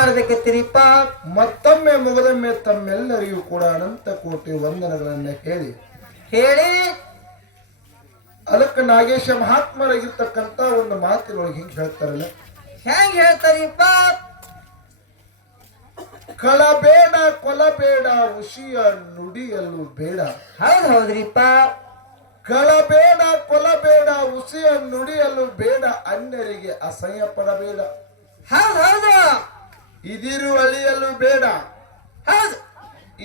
ಮಾಡ್ಬೇಕತ್ತೀರಿಪ್ಪ? ಮತ್ತೊಮ್ಮೆ ಮುಗದೊಮ್ಮೆ ತಮ್ಮೆಲ್ಲರಿಗೂ ಕೂಡ ಅನಂತ ಕೋಟಿ ವಂದನೆಗಳನ್ನ ಹೇಳಿ ಅದಕ್ಕೆ ನಾಗೇಶ ಮಹಾತ್ಮರಾಗಿರ್ತಕ್ಕಂತ ಒಂದು ಮಾತಿನೊಳಗೆ ಹಿಂಗೆ ಹೇಳ್ತಾರಲ್ಲ, ಹೆಂಗ್ ಹೇಳ್ತಾರಿಪ್ಪ? ಕಳಬೇಡ ಕೊಲಬೇಡ ಉಷಿಯ ನುಡಿಯಲು ಬೇಡ. ಹೌದ್ರಿಪ್ಪ. ಕಳಬೇಡ ಕೊಲಬೇಡ ಉಸಿಯ ನುಡಿಯಲು ಬೇಡ, ಅನ್ಯರಿಗೆ ಅಸಹ್ಯ ಪಡಬೇಡ. ಹೌದು. ಇದಿರು ಅಳಿಯಲು ಬೇಡ. ಹೌದು.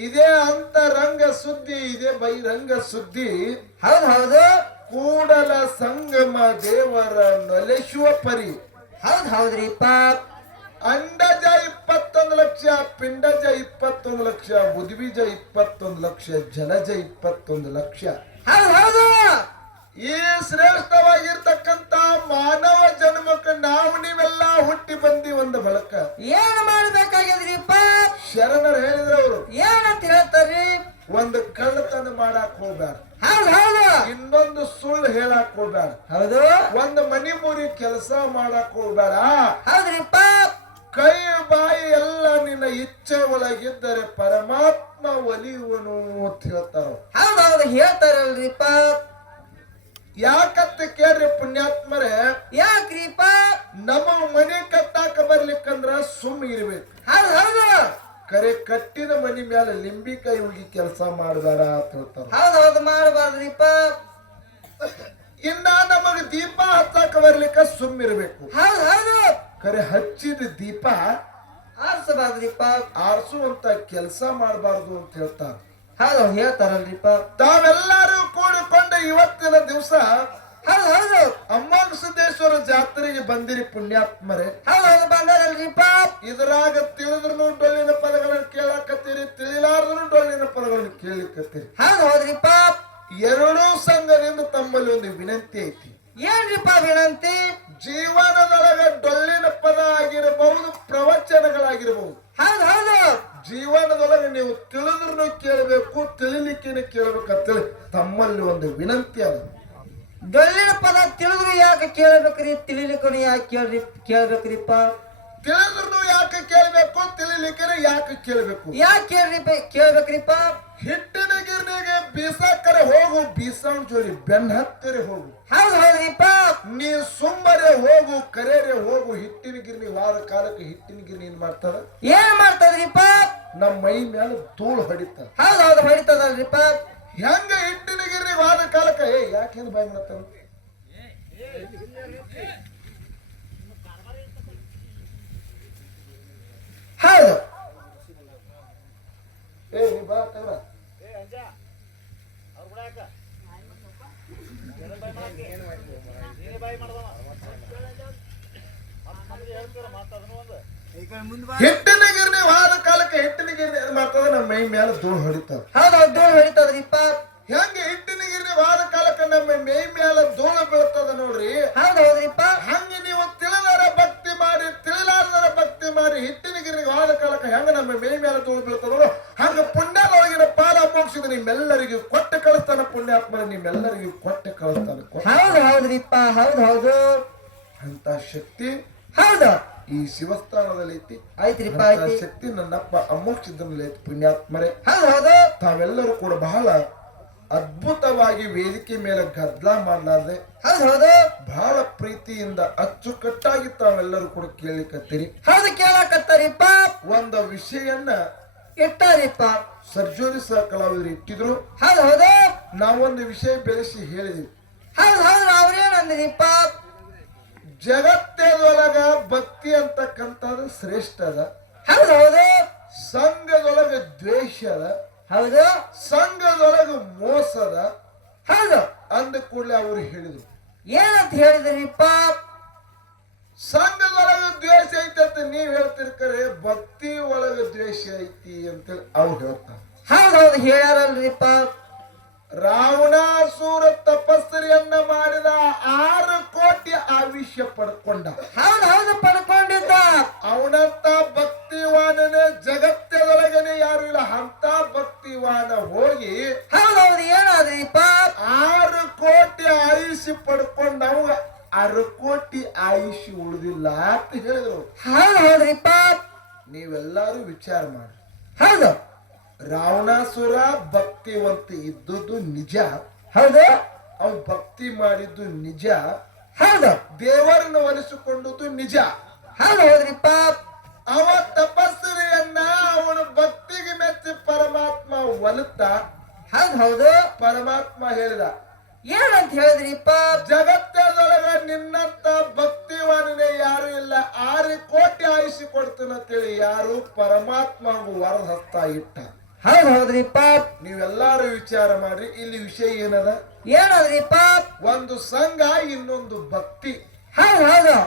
ಇದೇ ಅಂತರಂಗ ಸುದ್ದಿ, ಇದೇ ಬಹಿರಂಗ ಸುದ್ದಿ. ಹೌದು. ಕೂಡಲ ಸಂಗಮ ದೇವರ ನೊಲೆಸುವ ಪರಿ. ಹೌದ್ರಿಪ್ಪ. ಅಂಡಜ 21 ಲಕ್ಷ, ಪಿಂಡಜ 21 ಲಕ್ಷ, ಉದ್ವಿಜ 21 ಲಕ್ಷ, ಜಲಜ 21 ಲಕ್ಷ. ಹೌದು. ಈ ಶ್ರೇಷ್ಠವಾಗಿರ್ತಕ್ಕಂತ ಮಾನವ ಜನ್ಮಕ್ಕೆ ನಾವು ನೀವೆಲ್ಲ ಹುಟ್ಟಿ ಬಂದಿ ಒಂದು ಬಳಕ ಏನ್ ಮಾಡ್ಬೇಕಾಗ್ಯದ್ರಿಪ್ಪ? ಶರಣರು ಹೇಳಿದ್ರು. ಅವರು ಏನಂತ ಹೇಳ್ತಾರ್ರಿ? ಒಂದು ಕಳ್ಳತನ ಮಾಡಾಕ್ ಹೋಗ್ಬೇಡ. ಹೌದು. ಇನ್ನೊಂದು ಸುಳ್ಳು ಹೇಳಾಕ್ ಹೋಗ್ಬೇಡ. ಹೌದು. ಒಂದು ಮನಿ ಮುರಿ ಕೆಲಸ ಮಾಡಾಕ್ ಹೋಗ್ಬೇಡ. ಹೌದ್ರಿಪ್ಪ. ಕೈ ಬಾಯಿ ಎಲ್ಲ ನಿನ್ನ ಇಚ್ಛೆ ಒಳಗಿದ್ದರೆ ಪರಮಾತ್ಮ ಒಲಿಯುವನು ಅಂತ ಹೇಳ್ತಾರ. ಹೌದು ಹೇಳ್ತಾರಲ್ರಿಪ್ಪ. ಯಾಕಂತ ಕೇಳ್ರಿ ಪುಣ್ಯಾತ್ಮರೇ, ಯಾಕ್ರಿಪ್ಪ? ನಮ್ಮ ಮನೆ ಕಟ್ಟಾಕ ಬರ್ಲಿಕ್ಕಂದ್ರ ಸುಮ್ ಇರ್ಬೇಕು. ಹೌದು. ಕರೆ ಕಟ್ಟಿದ ಮನಿ ಮೇಲೆ ಲಿಂಬಿಕಾಯಿ ಹೋಗಿ ಕೆಲಸ ಮಾಡಬೇಡ ಅಂತ ಹೇಳ್ತಾರ. ಹೌದು ಮಾಡಬಾರ್ದ್ರಿಪ್ಪ. ಇನ್ನ ನಮಗ ದೀಪ ಹಚ್ಚಾಕ ಬರ್ಲಿಕ್ಕ ಸುಮ್ ಇರ್ಬೇಕು. ಹೌದು. ಕರೆ ಹಚ್ಚಿದ ದೀಪ ಆರಿಸಬಾರ್ದ್ರಿಪ್ಪ. ಆರಿಸುವಂತ ಕೆಲಸ ಮಾಡಬಾರ್ದು ಅಂತ ಹೇಳ್ತಾರ. ಹೌದು ಹೇಳ್ತಾರಲ್ರಿಪ್ಪ. ತಾವೆಲ್ಲರೂ ಕೂಡಿಕೊಂಡು ಇವತ್ತಿನ ದಿವಸ ಹೌದು ಅಮ್ಮಗಸಿದ್ದೇಶ್ವರ ಜಾತ್ರೆಗೆ ಬಂದಿರಿ ಪುಣ್ಯಾತ್ಮರೇ. ಹೌದು ಬಂದಾರಲ್ರಿಪ್ಪ. ಇದರಾಗ ತಿಳಿದ್ರು ಡೊಳ್ಳಿನ ಪದಗಳನ್ನು ಕೇಳಕತ್ತೀರಿ, ತಿಳಿಲಾರ್ದ್ರು ಡೊಳ್ಳಿನ ಪದಗಳನ್ನು ಕೇಳಲಿಕ್ಕತ್ತೀರಿ. ಹೌದ್ರಿಪ್ಪ. ಎರಡೂ ಸಂಘದಿಂದ ತಮ್ಮಲ್ಲಿ ಒಂದು ವಿನಂತಿ ಐತಿ. ಏನ್ರಿಪ್ಪ ವಿನಂತಿ? ಜೀವನದೊಳಗ ಡೊಳ್ಳಿನ ಪದ ಆಗಿರಬಹುದು, ಪ್ರವಚನಗಳಾಗಿರಬಹುದು. ಹೌದು. ಜೀವನದೊಳಗೆ ನೀವು ತಿಳಿದ್ರು ಕೇಳಬೇಕು, ತಿಳಿಲಿಕ್ಕೇನೆ ಕೇಳಬೇಕಂತೇಳಿ ತಮ್ಮಲ್ಲಿ ಒಂದು ವಿನಂತಿ ಅದ. ಡೊಳ್ಳಿನ ಪದ ತಿಳಿದ್ರು ಯಾಕೆ ಕೇಳಬೇಕ್ರಿ? ತಿಳಿಲಿಕ್ಕೂ ಯಾಕೆ ಕೇಳ್ಬೇಕ್ರಿಪ್ಪ? ತಿಳಿದ್ರು ಯಾಕೆ ಕೇಳಬೇಕು, ತಿಳಿಲಿಕ್ಕೆ ಯಾಕೆ ಕೇಳಬೇಕು? ಯಾಕೆ ಕೇಳ್ಬೇಕ್ರಿಪ್ಪ? ಹಿಟ್ಟಿನ ಗಿರ್ನಿಗೆ ಬೀಸಾಕರೆ ಹೋಗು, ಬೀಸಣ ಜೋಡಿ ಬೆನ್ನ ಹತ್ತರೆ ಹೋಗು. ಹೌದ್ರಿಪ್ಪ. ನೀ ಸುಮ್ಮನೆ ಹೋಗು, ಕರೆರೆ ಹೋಗು. ಹಿಟ್ಟಿನ ಗಿರ್ನಿ ವಾರ ಕಾಲಕ್ಕೆ ಹಿಟ್ಟಿನ ಗಿರ್ನಿ ಏನ್ ಮಾಡ್ತಾರ? ಏನ್ ಮಾಡ್ತದ್ರಿಪ್ಪ? ನಮ್ಮ ಮೈ ಮೇಲೆ ಧೂಳು ಹೊಡಿತ. ಹೌದು ಹೊಡಿತದಲ್ರಿಪ್ಪ. ಹೆಂಗ ಹಿಟ್ಟಿನ ಗಿರ್ನಿ ವಾರ ಕಾಲಕ್ಕೆ ಯಾಕೆ ಬಾಯ್ ಮಾಡ್ತಾರ? ಹೌದು. ನೀ ಬಾ ತಗರ. ಹಿಟ್ಟಿನ ಗಿರ್ನಿ ವಾದ ಕಾಲಕ್ಕೆ ಹಿಟ್ಟಿನ ಗಿರ್ನಿ ಏನ್ ಮಾಡ್ತದ? ನಮ್ಮ ಮೈ ಮೇಲೆ ಧೂಳು ಹೊಡಿತಾವ. ಹೌದು ಧೂಳು ಹೊಡಿತದ್ರಿಪ್ಪ. ಹೆಂಗ ಹಿಟ್ಟಿನ ಗಿರ್ನಿ ವಾದ ಕಾಲಕ್ಕೆ ನಮ್ಮ ಮೈ ಮೇಲೆ ಧೂಳು ಬೀಳ್ತದ ನೋಡ್ರಿ. ಹೌದ್ರಿಪ್ಪ. ಹಂಗ ನೀವು ತಿಳಿದಾರ ಭಕ್ತಿ ಮಾಡಿ, ತಿಳಿಲಾರ್ದರ ಭಕ್ತಿ ಮಾಡಿ, ಹಿಟ್ಟಿನ ಗಿರ್ನಿ ವಾದ ಕಾಲಕ್ಕೆ ಹೆಂಗ ನಮ್ಮ ಮೈ ಮೇಲೆ ಧೂಳು ಬೀಳ್ತದ ಹಂಗ ಪುಣ್ಯದೊಳಗಿನ ಪಾಲ ಮೋಕ್ಷದ ನಿಮ್ಮೆಲ್ಲರಿಗೂ ಕೊಟ್ಟು ಕಳಿಸ್ತಾನ. ಪುಣ್ಯಾತ್ಮರ ನಿಮ್ಮೆಲ್ಲರಿಗೂ ಕೊಟ್ಟು ಕಳಿಸ್ತಾನ. ಹೌದ್ರಿಪ್ಪ. ಹೌದು ಅಂತ ಶಕ್ತಿ ಹೌದು ಈ ಶಿವಸ್ಥಾನದಲ್ಲಿ ಐತಿ. ಐತ್ರಿಪ್ಪ. ಶಕ್ತಿ ನನ್ನಪ್ಪ ಅಮೋಕ್ಷದಲ್ಲಿ ಐತಿ. ಪುಣ್ಯಾತ್ಮರೇ, ಹೌದು ತಾವೆಲ್ಲರೂ ಕೂಡ ಬಹಳ ಅದ್ಭುತವಾಗಿ ವೇದಿಕೆ ಮೇಲೆ ಗದ್ದಲ ಮಾಡಲಾರ್ದೆ ಹೌದು ಬಹಳ ಪ್ರೀತಿಯಿಂದ ಅಚ್ಚುಕಟ್ಟಾಗಿ ತಾವೆಲ್ಲರೂ ಕೂಡ ಕೇಳಲಿಕ್ಕತ್ತೀರಿ. ಹೌದು ಕೇಳಕತ್ತಾರಿಪ್ಪ. ಒಂದು ವಿಷಯನ್ನ ಇಟ್ಟಾರಿಪ್ಪ. ಸರ್ಜೋರಿ ಸಹ ಕಲಾವಿದರು ಇಟ್ಟಿದ್ರು. ಹೌದು ನಾವೊಂದು ವಿಷಯ ಬೆಳೆಸಿ ಹೇಳಿದ್ವಿ. ಹೌದು ಅವ್ರೇನಂದ್ರಿಪ್ಪ? ಜಗತ್ತದೊಳಗ ಭಕ್ತಿ ಅಂತಕ್ಕಂಥದ್ದು ಶ್ರೇಷ್ಠ ಅದ. ಹೌದು ಸಂಘದೊಳಗ ದ್ವೇಷ ಅದ. ಹೌದು ಸಂಘದೊಳಗ ಮೋಸ ಅದ. ಹೌದು ಅಂದ ಕೂಡಲೇ ಅವರು ಹೇಳಿದ್ರು. ಏನಂತ ಹೇಳಿದ್ರಿಪ್ಪ? ಸಂಘದೊಳಗ ದ್ವೇಷ ಐತಿ ಅಂತ ನೀವ್ ಹೇಳ್ತಿರ್ಕರೆ, ಭಕ್ತಿ ಒಳಗ ದ್ವೇಷ ಐತಿ ಅಂತೇಳಿ ಅವ್ರು ಹೇಳ್ತಾರೆ. ಹೌದು ಹೇಳ್ಯಾರಲ್ರಿಪ್ಪ. ರಾವಣಾಸುರ ತಪಸ್ಸರಿಯನ್ನ ಮಾಡಿದ 6 ಕೋಟಿ ಆಯುಷ್ಯ ಪಡ್ಕೊಂಡ. ಹೌದು ಪಡ್ಕೊಂಡಿದ್ದ. ಅವನಂತ ಭಕ್ತಿವಾನನೇ ಜಗತ್ತದೊಳಗನೆ ಯಾರು ಇಲ್ಲ. ಅಂತ ಭಕ್ತಿವಾನ ಹೋಗಿ ಹೌದು ಏನಾದ್ರಿಪ್ಪ? 6 ಕೋಟಿ ಆಯುಷ್ಯ ಪಡ್ಕೊಂಡ. ಅವಾಗ 6 ಕೋಟಿ ಆಯುಷ್ಯ ಉಳಿದಿಲ್ಲ ಅಂತ ಹೇಳಿದ್ರು. ಹೌದ್ರಿಪ್ಪ. ನೀವೆಲ್ಲರೂ ವಿಚಾರ ಮಾಡಿ. ಹೌದು ರಾವಣಾಸುರ ಭಕ್ತಿವಂತ ಇದ್ದುದು ನಿಜ. ಹೌದು ಅವ್ ಭಕ್ತಿ ಮಾಡಿದ್ದು ನಿಜ. ಹೌದು ದೇವರನ್ನು ಒಲಿಸಿಕೊಂಡುದು ನಿಜ. ಹೌದ್ರಿಪ್ಪ. ಅವ ತಪಸ್ಸರಿಯನ್ನ ಅವನ ಭಕ್ತಿಗೆ ಮೆಚ್ಚಿ ಪರಮಾತ್ಮ ಒಲಿತ. ಹೌದು ಪರಮಾತ್ಮ ಹೇಳಿದ, ಏನಂತ ಹೇಳಿದ್ರಿಪ್ಪ? ಜಗತ್ತದೊಳಗ ನಿನ್ನಂತ ಭಕ್ತಿವಾನೇ ಯಾರು ಇಲ್ಲ, 6 ಕೋಟಿ ಆಯುಷಿ ಕೊಡ್ತೀನಂತೇಳಿ ಯಾರು ಪರಮಾತ್ಮ ವರದ ಹಸ್ತ ಇಟ್ಟ. ಹೌದ್ರಿಪ್ಪ. ನೀವೆಲ್ಲಾರು ವಿಚಾರ ಮಾಡ್ರಿ, ಇಲ್ಲಿ ವಿಷಯ ಏನದ? ಏನದ್ರಿಪ್ಪ? ಒಂದು ಸಂಘ, ಇನ್ನೊಂದು ಭಕ್ತಿ. ಹೌದು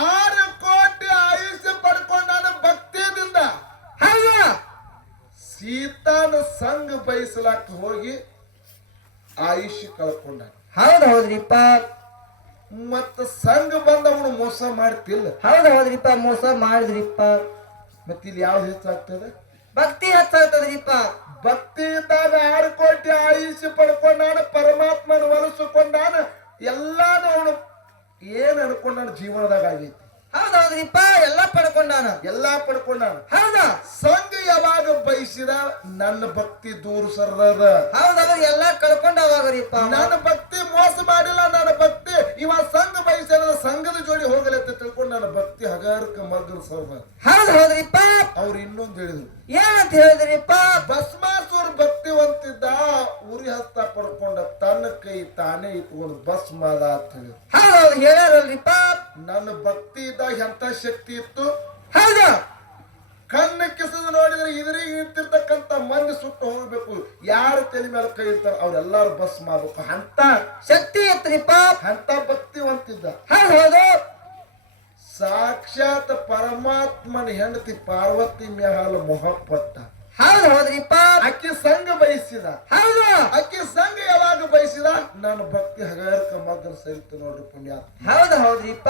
6 ಕೋಟಿ ಆಯುಷ್ಯ ಪಡ್ಕೊಂಡಾನ ಭಕ್ತಿಯಿಂದ. ಹೌದು ಸೀತಾನ ಸಂಘ ಬಯಸಲಾಕ ಹೋಗಿ ಆಯುಷ್ಯ ಕಳ್ಕೊಂಡ. ಹೌದ್ರಿಪ್ಪ. ಮತ್ತ ಸಂಘ ಬಂದವನು ಮೋಸ ಮಾಡ್ತಿಲ್ಲ. ಹೌದ್ರಿಪ್ಪ, ಮೋಸ ಮಾಡಿದ್ರಿಪ್ಪ. ಮತ್ತ ಇಲ್ಲಿ ಯಾವ್ದು ಹೆಚ್ಚಾಗ್ತದೆ? ಭಕ್ತಿ ಹೆಚ್ಚಾಗ್ತದ್ರಿಪ್ಪ. ಭಕ್ತಿ ಇದ್ದಾಗ 6 ಕೋಟಿ ಆಯುಷ್ಯ ಪಡ್ಕೊಂಡಾನ, ಪರಮಾತ್ಮನ ಒಲಿಸಿಕೊಂಡಾನ. ಎಲ್ಲಾನು ಅವನು ಏನ್ ಅನ್ಕೊಂಡಾನ ಜೀವನದಾಗ ಆಗೈತಿ. ಹೌದ್ರಿಪ್ಪ, ಎಲ್ಲಾ ಪಡ್ಕೊಂಡಾನ. ಎಲ್ಲಾ ಪಡ್ಕೊಂಡಾನ. ಹೌದಾ? ಸಂಘ ಯಾವಾಗ ಬಯಸಿದ ನನ್ನ ಭಕ್ತಿ ದೂರ ಸರ್ದ. ಹೌದವ್ರು ಎಲ್ಲಾ ಕಳ್ಕೊಂಡವಾಗ್ರಿಪ್ಪ. ನನ್ನ ಭಕ್ತಿ ಮೋಸ ಮಾಡಿಲ್ಲ, ನನ್ನ ಭಕ್ತಿ ಇವ ಸಂಘ ಬಯಸಿದ ಸಂಘದ ಜೋಡಿ ಹೋಗಲಿ ಅಂತ ತಿಳ್ಕೊಂಡು ನನ್ನ ಭಕ್ತಿ ಹಗರ್ಕ ಮಗ್ನ ಸರ್ದ. ಹೌದ್ರಿಪ್ಪ. ಅವ್ರು ಇನ್ನೊಂದು ಹೇಳಿದ್ರು, ಏನಂತ ಹೇಳಿದ್ರಿಪ್ಪ? ಭಸ್ಮಾಸುರ ಭಕ್ತಿವಂತಿದ್ದ, ಉರಿ ಹಸ್ತ ಪಡ್ಕೊಂಡ ತನ್ನ ಕೈ ತಾನೇ ಇಟ್ಕೊಂಡು ಭಸ್ಮಾದ ಅಂತ ಹೇಳಿದ್ರು. ಹೌದು ಹೇಳ್ಯಾರಲ್ರಿಪ್ಪ. ನನ್ನ ಭಕ್ತಿ ಇದ್ದಾಗ ಎಂತ ಶಕ್ತಿ ಇತ್ತು. ಹೌದು ಕಣ್ಣು ಕಿಸದು ನೋಡಿದ್ರೆ ಇದ್ರಿಗೆ ನಿಂತಿರ್ತಕ್ಕಂತ ಮಂದಿ ಸುಟ್ಟು ಹೋಗ್ಬೇಕು. ಯಾರು ತಲೆ ಮೇಲೆ ಕೈ ಇರ್ತಾರ ಅವ್ರೆಲ್ಲಾರು ಬಸ್ ಮಾಡ್ಬೇಕು. ಅಂತ ಶಕ್ತಿ ಇತ್ರಿಪ್ಪ. ಅಂತ ಭಕ್ತಿವಂತಿದ್ದ. ಹೌದು ಸಾಕ್ಷಾತ್ ಪರಮಾತ್ಮನ ಹೆಂಡತಿ ಪಾರ್ವತಿ ಮ್ಯಾಲ ಮೊಹಪಟ್ಟ. ಹೌದ್ರಿಪ್ಪ. ಅಕ್ಕಿ ಸಂಘ ಬಯಸಿದ. ಹೌದು ಅಕ್ಕಿ ಸಂಘ ಯಾವಾಗ ಬಯಸಿದ, ನನ್ನ ಭಕ್ತಿ ಹಗರ್ಕ ಮಗನ ಸರಿತು ನೋಡ್ರಿ ಪುಣ್ಯ. ಹೌದ್ರಿಪ್ಪ.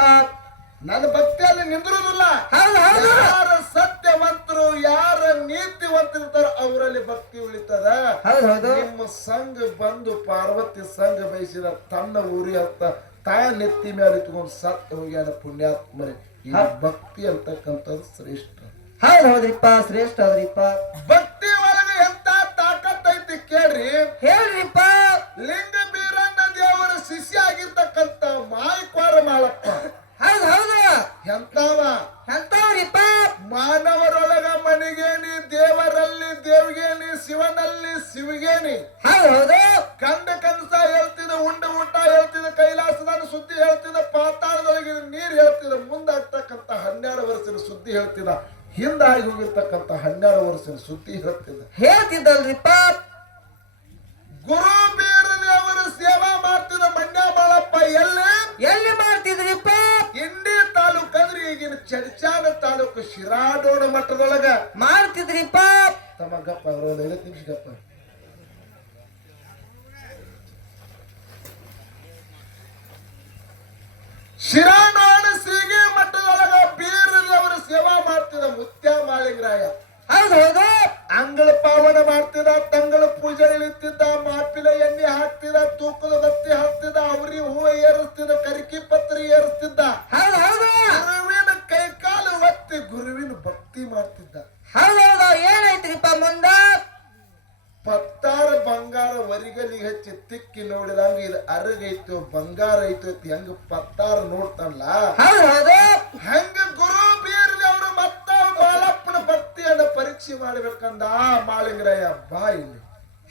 ನನ್ನ ಭಕ್ತಿಯಲ್ಲಿ ನಿಂದಿರುವುದಿಲ್ಲ. ಹೌದು ಯಾರ ಸತ್ಯವಂತರು, ಯಾರ ನೀತಿವಂತರಿರ್ತಾರೋ ಅವರಲ್ಲಿ ಭಕ್ತಿ ಉಳಿತದ. ಹೌದು ನಿಮ್ಮ ಸಂಘ ಬಂದು ಪಾರ್ವತಿ ಸಂಘ ಬಯಸಿದ ತನ್ನ ಊರಿ ಅಂತ ತಾಯ ನೆತ್ತಿ ಮೇಲೆ ಇಟ್ಕೊಂಡು ಸತ್ಯ ಹೋಗ್ಯಾನ ಪುಣ್ಯಾತ್ಮರಿ. ಈ ಭಕ್ತಿ ಅಂತಕ್ಕಂಥದ್ದು ಶ್ರೇಷ್ಠ. ಹೌದ್ರಿಪ್ಪ, ಶ್ರೇಷ್ಠ ಅದ್ರಿಪ್ಪ. ಭಕ್ತಿ ಒಳಗೆ ಎಂತ ತಾಕತ್ ಐತಿ ಕೇಳ್ರಿ. ಹೇಳ್ರಿಪ್ಪ. ಲಿಂಗ ಬೀರಣ್ಣ ದೇವರ ಶಿಷ್ಯ ಆಗಿರ್ತಕ್ಕಂಥ ಮಾಯಕ್ವಾರ ಮಾಳಪ್ಪ. ಹೌದು ಎಂತವ ಎಂತವ್ರಿಪ್ಪ? ಮಾನವರೊಳಗ ಮನಿಗೇನಿ, ದೇವರಲ್ಲಿ ದೇವ್ಗೇನಿ, ಶಿವನಲ್ಲಿ ಶಿವಗೇನಿ. ಹೌದು ಕಂಡ ಕನಸ ಹೇಳ್ತಿದ, ಉಂಡ ಊಟ ಹೇಳ್ತಿದ, ಕೈಲಾಸದ ಸುದ್ದಿ ಹೇಳ್ತಿದ, ಪಾತಾಳದೊಳಗಿನ ನೀರು ಹೇಳ್ತಿದ, ಮುಂದಾಗ್ತಕ್ಕಂಥ 12 ವರ್ಷದ ಸುದ್ದಿ ಹೇಳ್ತಿದ, ಹಿಂದಾಗಿ ಹೋಗಿರ್ತಕ್ಕಂಥ 12 ವರ್ಷದ ಸುದ್ದಿ ಹೇಳ್ತಿದ್ದಲ್ರಿಪ್ಪ. ಗುರು ಬೀರ ದೇವರ ಸೇವಾ ಮಾಡ್ತಿದ ಮಣ್ಯ ಬಾಳಪ್ಪ ಎಲ್ಲಿ ಮಾಡ್ತಿದ್ರಿಪ್ಪ? ಇಂಡಿ ತಾಲೂಕ್ ಅಂದ್ರೆ ಈಗಿನ ಚಡ್ಚಾನ ತಾಲೂಕು ಶಿರಾಡೋಣ ಮಠದೊಳಗ ಮಾಡ್ತಿದ್ರಿಪ್ಪ. ತಮ್ಮ ಗಪ್ಪ ಅವರು 5 ನಿಮಿಷ ಗಪ್ಪ. ಶಿರಾಡೋಣ ಶ್ರೀಗಿ ಮಠದೊಳಗ ಬೀರದವರ ಸೇವಾ ಮಾಡ್ತಿದ ಮುತ್ಯ ಮಾಳಿಂಗರಾಯ. ಹೌದು ಅಂಗಳ ಪಾವನ ಮಾಡ್ತಿದ, ತಂಗಳ ಪೂಜೆ ಇಳಿತಿದ್ದ, ಮಾಪಿಲ ಎಣ್ಣೆ ಹಾಕ್ತಿದ, ತೂಕದ ಬತ್ತಿ ಹಾಕ್ತಿದ, ಅವ್ರಿ ಹೂವ ಏರಿಸ್ತಿದ, ಕರಿಕಿ ಪತ್ರಿ ಏರಿಸ್ತಿದ್ದ. ಗುರುವಿನ ಕೈಕಾಲು ಒತ್ತಿ ಗುರುವಿನ ಭಕ್ತಿ ಮಾಡ್ತಿದ್ದ. ಹೌದು ಏನೈತ್ರಿಪ್ಪ ಮುಂದ? ಪತ್ತಾರ ಬಂಗಾರ ವರಿಗಲಿಗೆ ಹಚ್ಚಿ ತಿಕ್ಕಿ ನೋಡಿದಂಗ ಇದು ಅರಗೈತು ಬಂಗಾರ ಐತು ಹೆಂಗ ಪತ್ತಾರ ನೋಡ್ತಾನಲ್ಲ, ಹೌದು ಹಂಗ ಗುರು ಬೀರದವರು ಮತ್ತ ಬಾಳಪ್ಪನ ಭಕ್ತಿಯನ್ನ ಪರೀಕ್ಷೆ ಮಾಡ್ಬೇಕಂದ ಮಾಳಿಂಗರಾಯ ಬಾ ಇಲ್ಲಿ.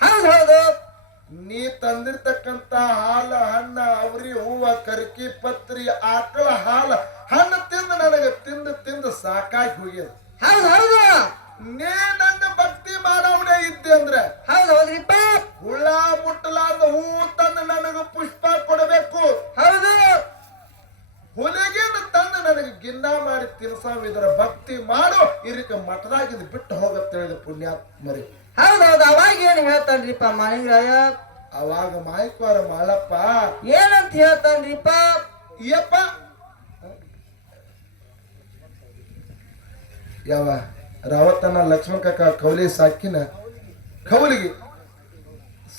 ಹೌದು ನೀ ತಂದಿರ್ತಕ್ಕಂತ ಹಾಲ ಹಣ್ಣ ಅವ್ರಿ ಹೂವ ಕರಿಕಿ ಪತ್ರಿ ಆಕಳ ಹಾಲ ಹಣ್ಣು ತಿಂದು ನನಗೆ ತಿಂದು ಸಾಕಾಗಿ ಹೋಗ್ಯದ. ಹೌದು ನೀ ನನ್ನ ಭಕ್ತಿ ಮಾಡವನೇ ಇದ್ದೆ ಅಂದ್ರೆ ಹೌದ್ರಿಪ್ಪ. ಹುಳ ಮುಟ್ಟಲಾರ್ದ ಹೂವು ತಂದು ನನಗೆ ಪುಷ್ಪ ಕೊಡಬೇಕು. ಹೌದು ಹುಲಿಗಿಂದ ತಂದು ನನಗೆ ಗಿನ್ನ ಮಾಡಿ ತಿನ್ಸಾವಿದ್ರ ಭಕ್ತಿ ಮಾಡು. ಇದಕ್ಕೆ ಮಠದಾಗಿಂದ ಬಿಟ್ಟು ಹೋಗತ್ತೇಳಿದ ಪುಣ್ಯಾತ್ಮರಿ. ಹೌದೌದು ಅವಾಗ ಏನ್ ಹೇಳ್ತಾನ್ರಿಪ್ಪ ಮಾಳಿಂಗರಾಯ? ಅವಾಗ ಮಾಯಕ್ವಾರ ಮಾಳಪ್ಪ ಏನಂತ ಹೇಳ್ತಾನ್ರಿಪ್ಪ? ಯಪ್ಪ ಯಾವ ರಾವತನ ಲಕ್ಷ್ಮಣ ಕಾಕ ಕೌಲಿ ಕೌಲಿಗೆ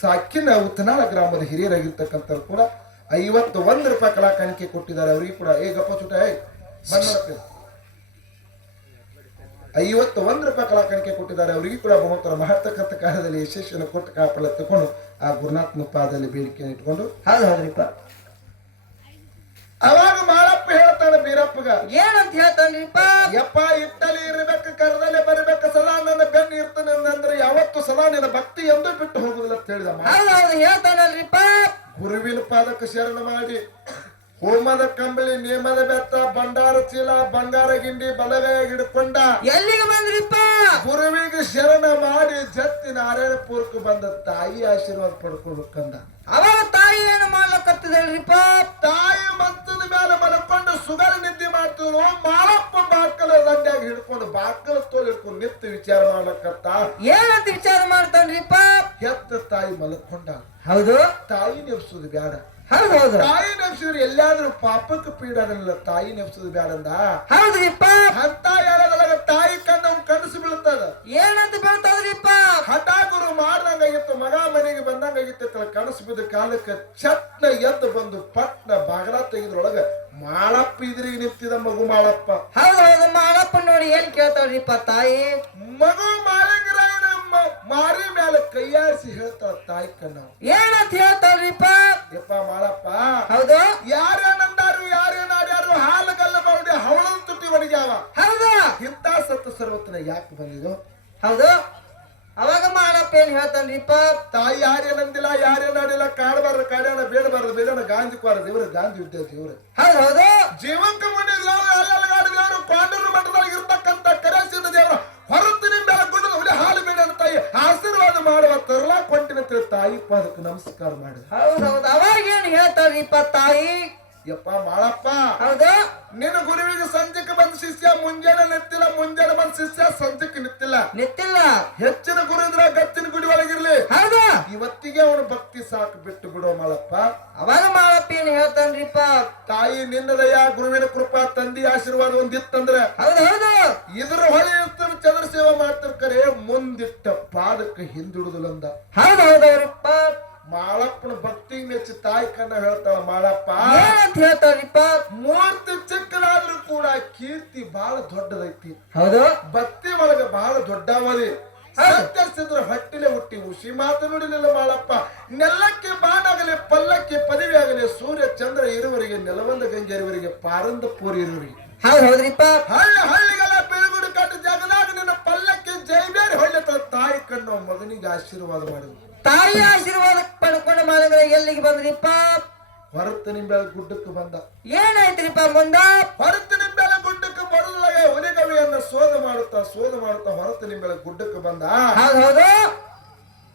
ಸಾಕಿನ ಉತ್ತನಾಳ ಗ್ರಾಮದ ಹಿರಿಯರಾಗಿರ್ತಕ್ಕಂಥವ್ರು ಕೂಡ 51 ರೂಪಾಯಿ ಕಲಾ ಕಾಣಿಕೆ ಕೊಟ್ಟಿದ್ದಾರೆ. ಅವ್ರಿಗೆ ಕೂಡ ಗಪ್ಪ ಚುಟ ಬಂದ 51 ರೂಪಾಯಿ ಕಲಾಕಾಣಿಕೆ ಕೊಟ್ಟಿದ್ದಾರೆ. ಅವರಿಗೂ ಕೂಡ ಭಗವಂತರ ಮಹತ್ತಕ್ಕಂಥ ಕಾರ್ಯದಲ್ಲಿ ಯಶಸ್ಸನ್ನು ಕೊಟ್ಟು ಕಾಪಾಡ ತಕೊಂಡು ಆ ಗುರುನಾಥನ ಪಾದದಲ್ಲಿ ಬೇಡಿಕೆಯನ್ನು ಇಟ್ಕೊಂಡು ಹೌದ್ರಿಪ್ಪ. ಅವಾಗ ಮಾಳಪ್ಪ ಹೇಳ್ತಾನೆ ಬೀರಪ್ಪಗ, ಏನಂತ ಹೇಳ್ತಾನ್ರಿಪ್ಪ? ಯಪ್ಪ ಇಟ್ಟಲ್ಲಿ ಇರ್ಬೇಕು, ಕರ್ದಲ್ಲೇ ಬರಬೇಕು, ಸದಾ ನನ್ನ ಬೆನ್ನು ಇರ್ತಾನೆ ಅಂದ್ರೆ ಯಾವತ್ತು ಸದಾ ನಿನ್ನ ಭಕ್ತಿ ಎಂದು ಬಿಟ್ಟು ಹೋಗುದಿಲ್ಲ ಅಂತ ಹೇಳಿದ. ಹೌದು ಹೇಳ್ತಾನಲ್ರಿಪ್ಪ. ಗುರುವಿನ ಪಾದಕ್ಕೆ ಶರಣ ಮಾಡಿ ಹೋಮದ ಕಂಬಳಿ, ನೇಮದ ಬೆತ್ತ, ಭಂಡಾರ ಚೀಲ, ಬಂಗಾರ ಗಿಂಡಿ ಬಲಗೈ ಹಿಡ್ಕೊಂಡ ಎಲ್ಲಿಗೆ ಬಂದ್ರಿಪ್ಪ? ಗುರುವಿಗೆ ಶರಣ ಮಾಡಿ ಜತ್ತಿ ನಾರಾಯಣಪುರಕ್ಕೆ ಬಂದ ತಾಯಿ ಆಶೀರ್ವಾದ ಪಡ್ಕೊಂಡು ಕಂದ. ಅವಾಗ ತಾಯಿ ಏನು ಮಾಡ್ಲಕತ್ತಿದಲ್ರಿಪ್ಪ? ತಾಯಿ ಮಂಚದ ಮೇಲೆ ಮಲ್ಕೊಂಡು ಸುಗರ್ ನಿದ್ದೆ ಮಾಡ್ತಿದ್ರು. ಮಾಳಪ್ಪ ಬಾಕಲ ದಂಡ್ಯಾಗ ಹಿಡ್ಕೊಂಡು ಬಾಕಲ ತೋಲ್ ಹಿಡ್ಕೊಂಡು ನಿಂತು ವಿಚಾರ ಮಾಡ್ಲಕತ್ತ. ಏನಂತ ವಿಚಾರ ಮಾಡ್ತಾನ್ರಿಪ್ಪ? ಹೆತ್ತ ತಾಯಿ ಮಲ್ಕೊಂಡ. ಹೌದು. ತಾಯಿ ನೆಪ್ಸುದು ಬ್ಯಾಡ. ಹೌದೌದು. ತಾಯಿ ನೆಪ್ಸಿದ್ರೆ ಎಲ್ಲಾದ್ರೂ ಪಾಪಕ್ಕೆ ಪೀಡಾಡಲ್ಲ. ತಾಯಿ ನೆಪ್ಸುದು ಬ್ಯಾಡಂದ. ಹೌದ್ರಿಪ್ಪ. ಅಂತ ಹೇಳೋದ್ರಾಗ ತಾಯಿ ಕನಸು ಬೀಳ್ತದ. ಏನಂತ ಬೀಳ್ತದ್ರಿಪ್ಪ? ಹಠ ಗುರು ಮಾಡ್ದಂಗಾಗಿತ್ತು, ಮಗ ಮನೆಗೆ ಬಂದಂಗಾಗಿತ್ತು. ಕನಸು ಬಿದ್ದ ಕಾಲಕ್ಕೆ ಚಟ್ನ ಎದ್ದು ಬಂದು ಪಟ್ನ ಬಾಗಲ ತೆಗೆದ್ರೊಳಗ ಮಾಳಪ್ಪ ಇದ್ರಿಗೆ ನಿಂತಿದ ಮಗು ಮಾಳಪ್ಪ. ಹೌದೌದು. ಮಾಳಪ್ಪ ನೋಡಿ ಏನ್ ಕೇಳ್ತಾಳ್ರಿಪ್ಪ ತಾಯಿ? ಮಗು ಮಾಲಿಂಗರಾಯನ ಮಾರಿ ಮೇಲೆ ಕೈಯಾಡಿಸಿ ಹೇಳ್ತಾಳ ತಾಯಿ ಕಣ್ಣ. ಏನಂತ ಹೇಳ್ತಾಳ್ರಿಪ್ಪ? ಯಪ್ಪ ಮಾಳಪ್ಪ, ಹೌದು. ಯಾರೇನಂದಾರು ಯಾರೇನಾಡ್ಯಾರು ಹಾಲಗಲ್ಲ ಮಾಡಿ ಹವಳದ ತುಟಿ ಒಣಗ್ಯಾವ. ಹೌದು. ಇಂಥ ಸತ್ತ ಸರ್ವತ್ತಿನ ಯಾಕೆ ಬಂದಿದ್ದು? ಹೌದು. ಅವಾಗ ಮಾಳಪ್ಪ ಏನ್ ಹೇಳ್ತಾನ್ರಿಪ್ಪ? ತಾಯಿ ಯಾರೇನಂದಿಲ್ಲ, ಯಾರೇನಾಡಿಲ್ಲ, ಕಾಡಬಾರ್ದು ಕಾಡ್ಯಾನ, ಬೇಡಬಾರ್ದು ಬೇಡನ, ಗಾಂಧಿ ಕ್ವಾರ ದೇವ್ರ, ಗಾಂಧಿ ವಿದ್ಯಾ ದೇವ್ರ. ಹೌದೌದು. ಜೀವಂತ ಮುಂದಿದವರು ಅಲ್ಲಗಾಡಿ ದೇವರು, ಪಾಂಡೂರು ಮಠದಲ್ಲಿ ಇರ್ತಕ್ಕಂಥ ಕರೆಸಿದ ದೇವರ ಹೊರತು ನಿಮ್ಮ ಗುಣದ ಹುಲಿ ಹಾಲು ಬೇಡ ತಾಯಿ ಆಶೀರ್ವಾದ ಮಾಡುವ ತರಲಾ ಕೊಂಟಿನ ತಾಯಿ ಪಾದಕ್ಕೆ ನಮಸ್ಕಾರ ಮಾಡಿ. ಹೌದೌದು. ಅವಾಗ ಏನ್ ಹೇಳ್ತಾರ್ರಿಪ್ಪ ತಾಯಿ? ಯಪ್ಪ ಮಾಳಪ್ಪ, ಹೌದು. ನಿನ್ನ ಗುರುವಿಗೆ ಸಂಜೆಗೆ ಬಂದ ಶಿಷ್ಯ ಮುಂಜಾನೆ ನಿಂತಿಲ್ಲ, ಮುಂಜಾನೆ ಬಂದ ಶಿಷ್ಯ ಸಂಜೆಗೆ ನಿಂತಿಲ್ಲ. ಹೆಚ್ಚಿನ ಗುರು ಇದ್ರ ಗತ್ತಿನ ಗುಡಿ ಒಳಗಿರ್ಲಿ. ಹೌದು. ಇವತ್ತಿಗೆ ಅವನ ಭಕ್ತಿ ಸಾಕು, ಬಿಟ್ಟು ಬಿಡೋ ಮಾಳಪ್ಪ. ಅವಾಗ ಮಾಳಪ್ಪ ಏನ್ ಹೇಳ್ತಾನ್ರಿಪ್ಪ? ತಾಯಿ ನಿನ್ನ ದಯ, ಗುರುವಿನ ಕೃಪಾ, ತಂದಿ ಆಶೀರ್ವಾದ ಒಂದಿತ್ತಂದ್ರೆ ಹೌದೌದು ಇದ್ರ ಹೊಳೆ ಇರ್ತಾರ, ಚಂದ್ರ ಸೇವೆ ಮಾಡ್ತಿರ್ಕರೆ ಮುಂದಿಟ್ಟ ಪಾದಕ್ಕೆ ಹಿಂದುಡುದಿಲ್ಲಂದ. ಹೌದೌದವ್ರಿಪ್ಪ. ಮಾಳಪ್ಪನ ಭಕ್ತಿ ಮೆಚ್ಚಿ ತಾಯಿ ಕಣ್ಣ ಹೇಳ್ತಾಳ ಮಾಳಪ್ಪ, ಏನಂತ ಹೇಳ್ತಾರ್ರಿಪ್ಪ? ಮೂರ್ತಿ ಚಿಕ್ಕದಾದ್ರೂ ಕೂಡ ಕೀರ್ತಿ ಬಹಳ ದೊಡ್ಡದೈತಿ. ಹೌದು. ಭಕ್ತಿ ಒಳಗ ಬಹಳ ದೊಡ್ಡವದಿ. ಸತ್ಯಸಿದ್ರ ಹೊಟ್ಟಿಲೆ ಹುಟ್ಟಿ ಹುಷಿ ಮಾತು ನುಡಿಲಿಲ್ಲ ಮಾಳಪ್ಪ. ನೆಲ್ಲಕ್ಕೆ ಬಾಣಾಗಲಿ, ಪಲ್ಲಕ್ಕೆ ಪದವಿ ಆಗಲಿ, ಸೂರ್ಯ ಚಂದ್ರ ಇರುವರಿಗೆ, ನೆಲವಂದ ಗಂಗೆ ಇರುವರಿಗೆ, ಪಾರಂದ ಪೂರಿ ಇರುವರಿಗೆ. ಹೌದ್ರಿಪ್ಪ. ಹಳ್ಳಿಗೆಲ್ಲ ಬೆಳಗುಡು ಕಟ್ಟು ಜಗದಾಗ ನಿನ್ನ ಪಲ್ಲಕ್ಕೆ ಜೈಬೇರಿ ಹೊಳ್ಳಿ ತಾಯಿ ಕಣ್ಣು ಮಗನಿಗೆ ಆಶೀರ್ವಾದ ಮಾಡಿದ್ರು. ತಾಯಿ ಆಶೀರ್ವಾದ ಪಡ್ಕೊಂಡು ಮಾಡಿದ್ರೆ ಎಲ್ಲಿಗೆ ಬಂದ್ರಿಪ್ಪ? ಹೊರತು ನಿಂಬೆಳ ಗುಡ್ಡಕ್ಕೆ ಬಂದ. ಏನಾಯ್ತ್ರಿಪ್ಪ ಮುಂದ? ಹೊರತು ನಿಂಬೆಳ ಗುಡ್ಡಕ್ಕೆ ಬರಲಾಗ ಹುಲಿಗವಿಯನ್ನ ಶೋಧ ಮಾಡುತ್ತಾ ಹೊರತು ನಿಂಬೆಳ ಗುಡ್ಡಕ್ಕೆ ಬಂದ. ಹೌದು.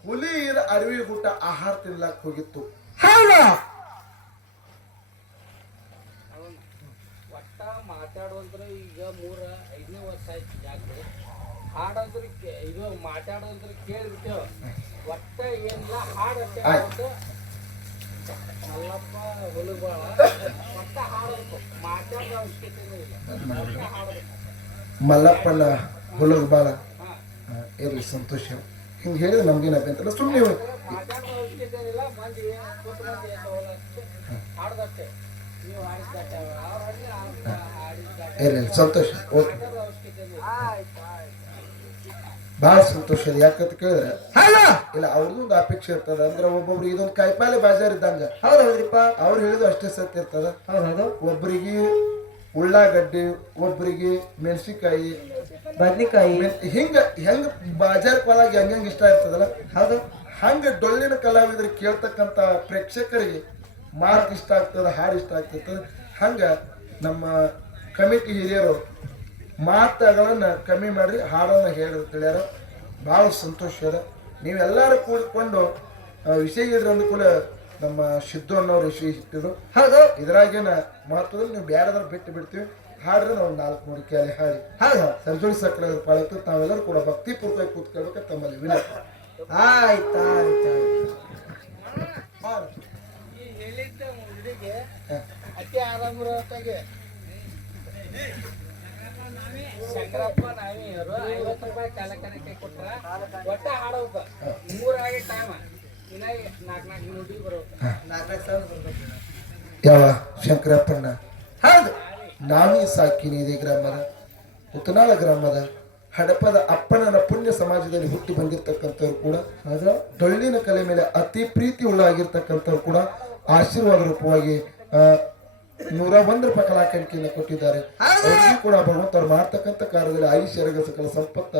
ಹುಲಿ ಅರಿವಿ ಗುಡ್ಡ ಆಹಾರ ತಿನ್ಲಾಕ್ ಹೋಗಿತ್ತು. ಹೌದು. ಒಟ್ಟ ಮಾತಾಡುವಂದ್ರೆ ಈಗ 3-5ನೇ ವರ್ಷ ಆಯ್ತು. ಯಾಕೆ ಹಾಡಂದ್ರೆ ಇದು ಮಾತಾಡೋದಂದ್ರೆ ಕೇಳಿಬಿಟ್ಟೇವ. ಒಟ್ಟ ಏನಿಲ್ಲ ಹಾಡತ್ತೆ ಮಲ್ಲಪ್ಪ ಹೊಲುಬಾಳ ಒಟ್ಟ ಹಾಡಬೇಕು, ಮಾತಾಡೋ ಅವಶ್ಯಕತೆ ಇಲ್ಲ. ಮಲ್ಲಪ್ಪನ ಹೊಲಗ ಬಾಳ ಇರ್ಲಿ, ಸಂತೋಷ. ಹಿಂಗೆ ಹೇಳಿದ್ರೆ ನಮ್ಗೇನು ಅಭ್ಯಂತರ. ಸುಮ್ಮನೆ ಮಾತಾಡೋ ಅವಶ್ಯಕತೆ ಇಲ್ಲ. ಮಂದಿ ಹಾಡ್ದಷ್ಟೇ, ನೀವು ಹಾಡಿದ್ದಷ್ಟೇ, ಅವ್ರು ಇರ್ಲಿ, ಸಂತೋಷ. ಓಕೆ, ಅವಶ್ಯಕತೆ ಇಲ್ಲ. ಬಹಳ ಸಂತೋಷ. ಯಾಕಂತ ಕೇಳಿದ್ರೆ ಇಲ್ಲ ಅವ್ರದ್ದು ಒಂದು ಅಪೇಕ್ಷೆ ಇರ್ತದ. ಅಂದ್ರೆ ಒಬ್ಬೊಬ್ರಿಗೆ ಇದೊಂದು ಕಾಯಿಪಾಲೆ ಬಾಜಾರ್ ಇದ್ದಂಗ. ಹೌದೌದ್ರಿಪ್ಪ. ಅವ್ರು ಹೇಳಿದ್ರು ಅಷ್ಟೇ ಸತ್ಯ ಇರ್ತದ. ಹೌದು. ಒಬ್ಬರಿಗೆ ಉಳ್ಳಾಗಡ್ಡಿ, ಒಬ್ಬರಿಗೆ ಮೆಣಸಿನಕಾಯಿ, ಬದ್ನಿಕಾಯಿ, ಹೆಂಗ ಬಾಜಾರ್ ಪಾಲಾಗಿ ಹೆಂಗ ಇಷ್ಟ ಇರ್ತದಲ್ಲ, ಹೌದು. ಹಂಗ ಡೊಳ್ಳಿನ ಕಲಾವಿದರು ಕೇಳ್ತಕ್ಕಂತ ಪ್ರೇಕ್ಷಕರಿಗೆ ಮಾತು ಇಷ್ಟ ಆಗ್ತದ, ಹಾಡು ಇಷ್ಟ ಆಗ್ತದ. ಹಂಗ ನಮ್ಮ ಕಮಿಟಿ ಹಿರಿಯರು ಮಾತುಗಳನ್ನ ಕಮ್ಮಿ ಮಾಡಿ ಹಾಡನ್ನ ಹೇಳಿರ್ತಿಳ್ಯಾರ. ಭಾಳ ಸಂತೋಷ ಅದ. ನೀವೆಲ್ಲರೂ ಕೂಡಿಕೊಂಡು ವಿಷಯ ಇದ್ರ ಅಂದ್ಕೂಡ ನಮ್ಮ ಸಿದ್ದು ಅನ್ನೋರು ವಿಷಯ ಇಟ್ಟಿದ್ರು. ಹೌದು. ಇದ್ರಾಗೇನ ಮಹತ್ವದಲ್ಲಿ ನೀವು ಬ್ಯಾಡದ್ರ ಬಿಟ್ಟು ಬಿಡ್ತೀವಿ. ಹಾಡ್ರೆ ನಾವು 4 ಕೇಳಿ ಹಾಡಿ ಸರ್ಜೋಡಿ ಸಕ್ಕರೆ ಪಾಲತ್ತು. ತಾವೆಲ್ಲರೂ ಕೂಡ ಭಕ್ತಿಪೂರ್ವಕವಾಗಿ ಕೂತ್ಕೊಳ್ಬೇಕು ತಮ್ಮಲ್ಲಿ ವಿನಂತಿ. ಆಯ್ತಾಯ್ತು. ಹೇಳಿದ್ದ ಹುಡುಗಿಗೆ ಅತಿ ಆರಾಮರತ್ತಾಗೆ ಶಂಕರಪ್ಪ ನಾವೇ 50 ರೂಪಾಯಿ ಚಾಲಕನಕ್ಕೆ ಕೊಟ್ರ ಒಟ್ಟ ಹಾಡೋಕ 3 ಆಗಿ ಟೈಮ್ ಇನ್ನ 4 ನುಡಿ ಬರೋಕ. ಯಾವ ಶಂಕರಪ್ಪಣ್ಣ? ಹೌದು. ನಾವೇ ಸಾಕಿನಿ ಇದೇ ಗ್ರಾಮದ ಉತ್ತನಾಳ ಗ್ರಾಮದ ಹಡಪದ ಅಪ್ಪನನ ಪುಣ್ಯ ಸಮಾಜದಲ್ಲಿ ಹುಟ್ಟಿ ಬಂದಿರತಕ್ಕಂಥವ್ರು ಕೂಡ ಆದ್ರೆ ಡೊಳ್ಳಿನ ಕಲೆ ಮೇಲೆ ಅತಿ ಪ್ರೀತಿ ಉಳ್ಳಾಗಿರ್ತಕ್ಕಂಥವ್ರು ಕೂಡ ಆಶೀರ್ವಾದ ರೂಪವಾಗಿ 101 ರೂಪಾಯಿ ಕಲಾಕಾಣಿಕೆಯನ್ನು ಕೊಟ್ಟಿದ್ದಾರೆ. ಅವರಿಗೂ ಕೂಡ ಭಗವಂತರು ಮಾಡ್ತಕ್ಕಂಥ ಕಾರ್ಯದಲ್ಲಿ ಐಶ್ವರ್ಯ ಸಕಲ ಸಂಪತ್ತ